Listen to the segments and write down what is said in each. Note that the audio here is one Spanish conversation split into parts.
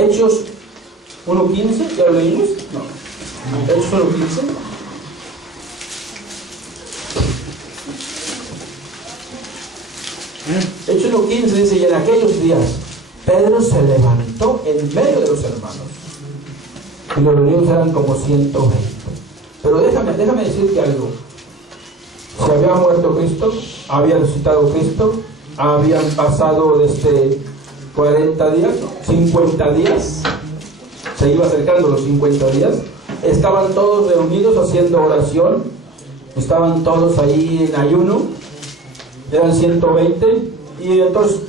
Hechos 1.15, ¿ya lo leímos? No. Hechos 1.15. Hechos 1.15 dice: y en aquellos días Pedro se levantó en medio de los hermanos, y los reunidos eran como 120. Pero déjame decirte algo. Se había muerto Cristo, había resucitado Cristo, habían pasado desde 40 días, 50 días, se iba acercando los 50 días, estaban todos reunidos haciendo oración, estaban todos ahí en ayuno, eran 120, y entonces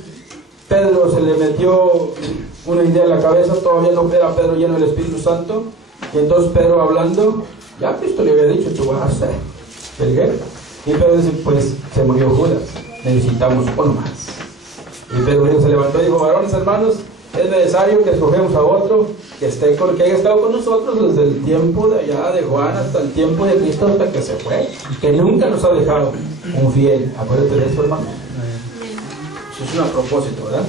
Pedro se le metió una idea en la cabeza, todavía no era Pedro lleno del Espíritu Santo, y entonces Pedro hablando, ya Cristo le había dicho: tú vas a ser el guerra. Y Pedro dice: pues se murió Judas, necesitamos uno más. Y Pedro se levantó y dijo: varones hermanos, es necesario que escogemos a otro que haya estado con nosotros desde el tiempo de allá de Juan hasta el tiempo de Cristo, hasta que se fue, que nunca nos ha dejado, un fiel. Acuérdate de eso, hermano. Eso es un propósito, ¿verdad?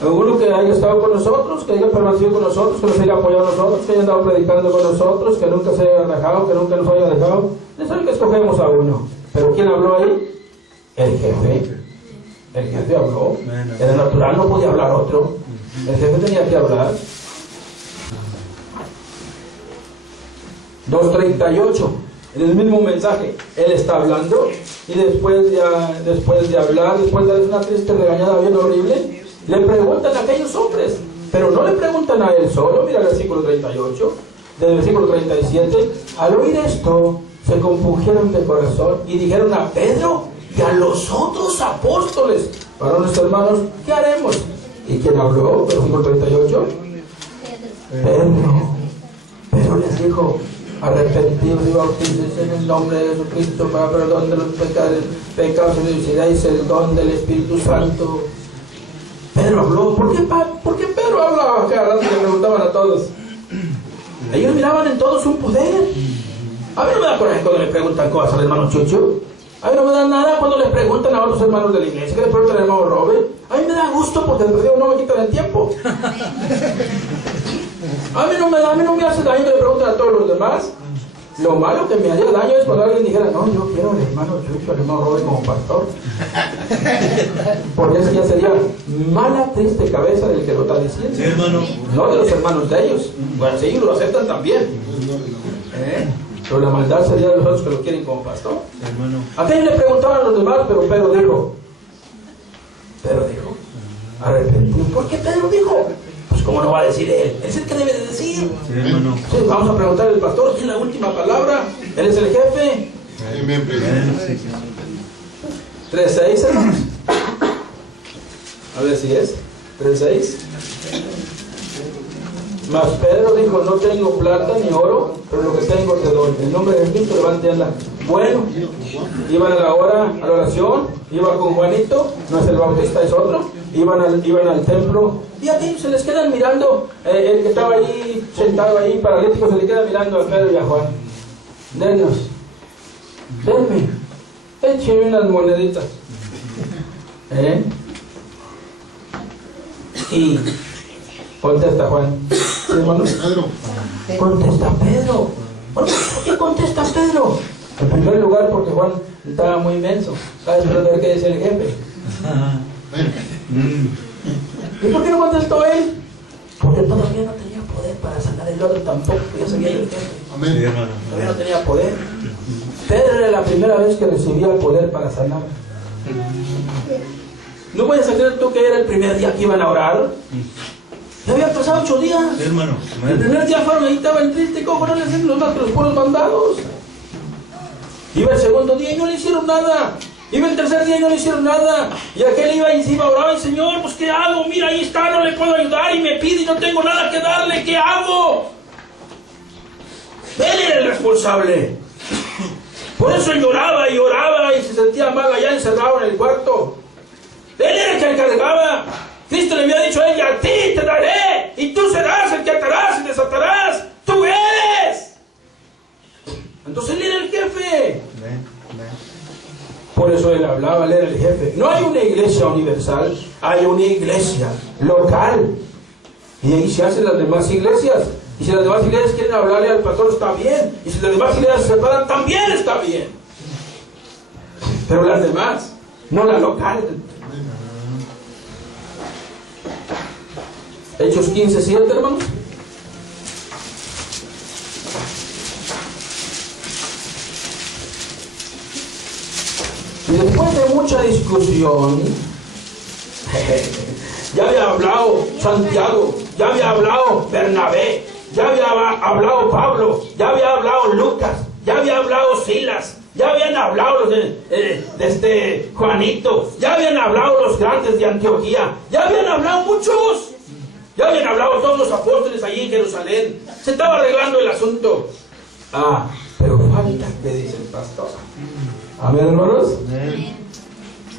Alguno que haya estado con nosotros, que haya permanecido con nosotros, que nos haya apoyado a nosotros, que haya andado predicando con nosotros, que nunca se haya dejado, que nunca nos haya dejado. Es el que escogemos a uno. Pero ¿quién habló ahí? El jefe. El jefe habló. Era natural, no podía hablar otro. El jefe tenía que hablar. 2:38. En el mismo mensaje, él está hablando, y después de hablar, después de darles una triste regañada bien horrible, le preguntan a aquellos hombres, pero no le preguntan a él solo. Mira el versículo 38, del versículo 37. Al oír esto, se compungieron de corazón y dijeron a Pedro y a los otros apóstoles: varones hermanos, ¿qué haremos? ¿Y quién habló? Versículo 38. Pedro les dijo: arrepentidos y bautícense en el nombre de Jesucristo para perdón de los pecados y necesitáis el don del Espíritu Santo. Pedro habló. ¿Por qué Pedro hablaba cada rato? Le preguntaban a todos. Ellos miraban en todos un poder. A mí no me da coraje cuando le preguntan cosas al hermano Chucho. A mí no me da nada cuando le preguntan a otros hermanos de la iglesia, que le preguntan al hermano Robert. A mí me da gusto porque no me quitan el tiempo. A mí no me hace daño que le pregunten a todos los demás. Lo malo que me haría daño es cuando alguien dijera: no, yo quiero al hermano Chucho, al hermano Robert como pastor. Porque eso ya sería mala, triste cabeza del que lo está diciendo. Sí, hermano. No de los hermanos de ellos. Bueno, si ellos lo aceptan también. Pero la maldad sería de los otros que lo quieren como pastor. Hermano. A quien le preguntaban a los demás, pero Pedro dijo, arrepentido. ¿Por qué Pedro dijo? Pues ¿cómo no va a decir él? Es el que debe de decir. Sí, hermano. Sí, vamos a preguntarle al pastor, ¿quién es la última palabra? Él es el jefe. 3:6, hermanos. A ver si es 3:6. Mas Pedro dijo: no tengo plata ni oro, pero lo que tengo te doy. En nombre de Cristo, levante y anda. Bueno, iban a la oración, iba con Juanito, no es el Bautista, es otro. Iban al templo, y aquí se les quedan mirando. El que estaba ahí sentado ahí paralítico se le queda mirando a Pedro y a Juan. Denme, échenme unas moneditas. Y contesta Juan: ¿sí, hermano? Contesta Pedro. ¿Por qué contesta Pedro? En primer lugar, porque Juan estaba muy inmenso, estaba esperando a ver qué decía el jefe. ¿Y por qué no contestó él? Porque todavía no tenía poder para sanar. El otro tampoco, ya sabía el jefe. Todavía no tenía poder. Pedro era la primera vez que recibía el poder para sanar. ¿No puedes creer tú que era el primer día que iban a orar? Ya habían pasado 8 días. Sí, hermano. El primer día fueron, ahí estaba el triste, ¿cómo no le hacen los puros mandados? Iba el segundo día y no le hicieron nada. Iba el tercer día y no le hicieron nada. Y aquel iba y se iba a orar: Señor, pues ¿qué hago? Mira, ahí está, no le puedo ayudar y me pide y no tengo nada que darle. ¿Qué hago? Él era el responsable. Por eso lloraba y lloraba y se sentía mal allá encerrado en el cuarto. Él era el que encargaba. Cristo le había dicho a ella: a ti te daré, y tú serás el que atarás y desatarás. ¡Tú eres! Entonces él era el jefe. Por eso él hablaba, él era el jefe. No hay una iglesia universal, hay una iglesia local. Y ahí se hacen las demás iglesias. Y si las demás iglesias quieren hablarle al pastor, está bien. Y si las demás iglesias se separan, también está bien. Pero las demás, no las locales. Hechos 15:7, hermanos. Y después de mucha discusión, ya había hablado Santiago, ya había hablado Bernabé, ya había hablado Pablo, ya había hablado Lucas, ya había hablado Silas, ya habían hablado los de Juanito, ya habían hablado los grandes de Antioquía, ya habían hablado muchos, ya habían hablado todos los apóstoles allí en Jerusalén. Se estaba arreglando el asunto. Pero falta, ¿qué dice el pastor? Amén, hermanos.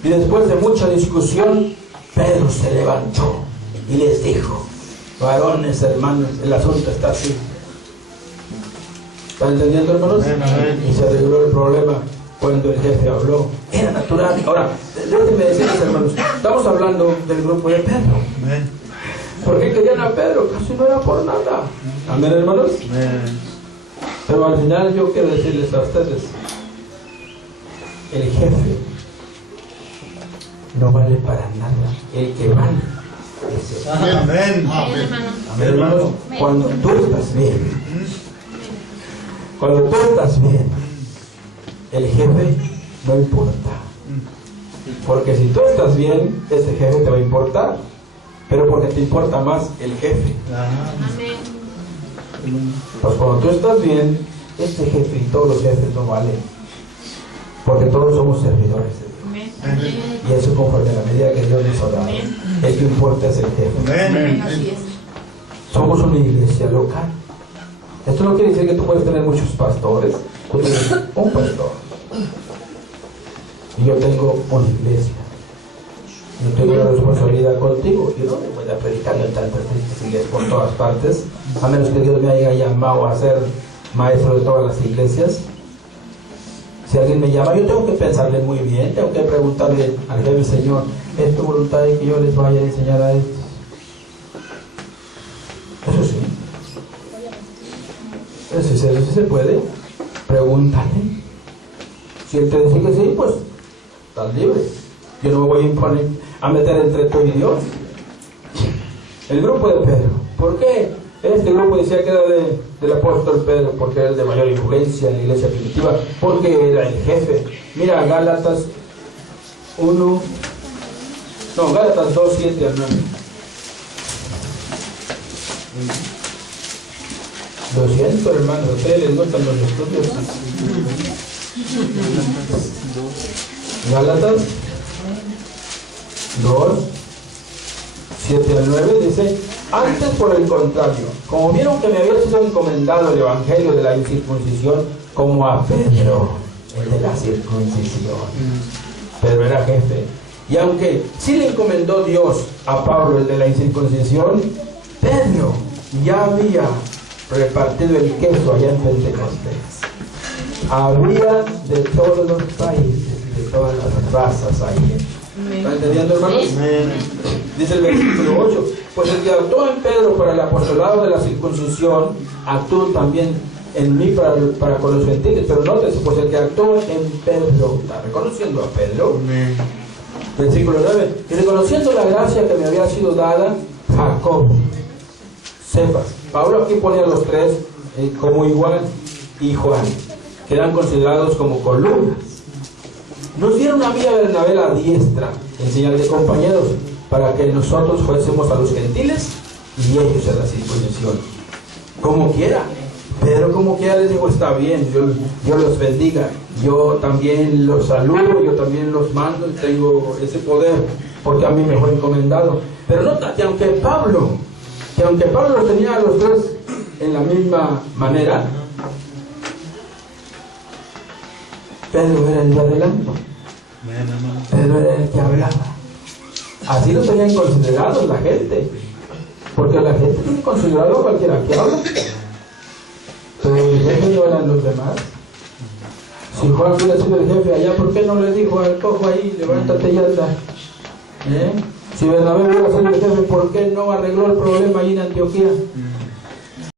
Y después de mucha discusión, Pedro se levantó y les dijo: varones, hermanos, el asunto está así. ¿Están entendiendo, hermanos? Y se arregló el problema cuando el jefe habló. Era natural. Ahora, déjenme decirles, hermanos, estamos hablando del grupo de Pedro. ¿Por qué querían a Pedro? Casi no era por nada. Amén, hermanos. Pero al final yo quiero decirles a ustedes, el jefe no vale para nada. El que vale es el. Amén. Amén, hermanos. Cuando tú estás bien, el jefe no importa. Porque si tú estás bien, ese jefe te va a importar. Pero porque te importa más el jefe. Amén. Pues cuando tú estás bien, este jefe y todos los jefes no valen. Porque todos somos servidores de Dios. Amén. Y eso conforme a la medida que Dios nos ha dado. El que importa es el jefe. Así es. Somos una iglesia local. Esto no quiere decir que tú puedes tener muchos pastores. Tú tienes un pastor. Y yo tengo una iglesia. Yo tengo una responsabilidad contigo. Yo no me voy a predicar en tantas iglesias por todas partes, a menos que Dios me haya llamado a ser maestro de todas las iglesias. Si alguien me llama, yo tengo que pensarle muy bien, tengo que preguntarle al jefe: Señor, ¿es tu voluntad de que yo les vaya a enseñar a estos? Eso sí se puede. Pregúntale. Si él te dice que sí, pues estás libre. Yo no me voy a imponer, a meter entre tú y Dios. El grupo de Pedro. ¿Por qué? Este grupo decía que era del apóstol Pedro, porque era el de mayor influencia en la iglesia primitiva, porque era el jefe. Mira, Gálatas 2, 7 al 9. Lo siento, hermano, a ustedes les gustan los estudios. Gálatas 2, 7 al 9 dice: antes, por el contrario, como vieron que me había sido encomendado el evangelio de la incircuncisión, como a Pedro, el de la circuncisión. Pedro era jefe. Y aunque sí le encomendó Dios a Pablo el de la incircuncisión, Pedro ya había repartido el queso allá en Pentecostés. Había de todos los países, de todas las razas ahí. ¿Están entendiendo, hermanos? Dice el versículo 8: pues el que actuó en Pedro para el apostolado de la circuncisión, actuó también en mí para con los gentiles. Pero nótese, pues el que actuó en Pedro, está reconociendo a Pedro. Versículo 9: y reconociendo la gracia que me había sido dada, Jacob, Cefas. Pablo aquí pone a los tres como igual, y Juan, que eran considerados como columnas. Nos dieron a mí a Bernabé la diestra en señal de compañeros, para que nosotros fuésemos a los gentiles y ellos a la circuncisión. Como quiera. Pedro como quiera les dijo: está bien, Dios los bendiga. Yo también los saludo, yo también los mando, tengo ese poder, porque a mí me fue encomendado. Pero nota que aunque Pablo los tenía a los tres en la misma manera, Pedro era el de adelante. Pedro era el que hablaba. Así lo tenían considerados la gente, porque la gente tiene considerado a cualquiera que habla. Pero el jefe no eran los demás. Si Juan hubiera sido el jefe allá, ¿por qué no le dijo al cojo ahí: levántate y anda? Si Bernabé hubiera sido el jefe, ¿por qué no arregló el problema allí en Antioquía?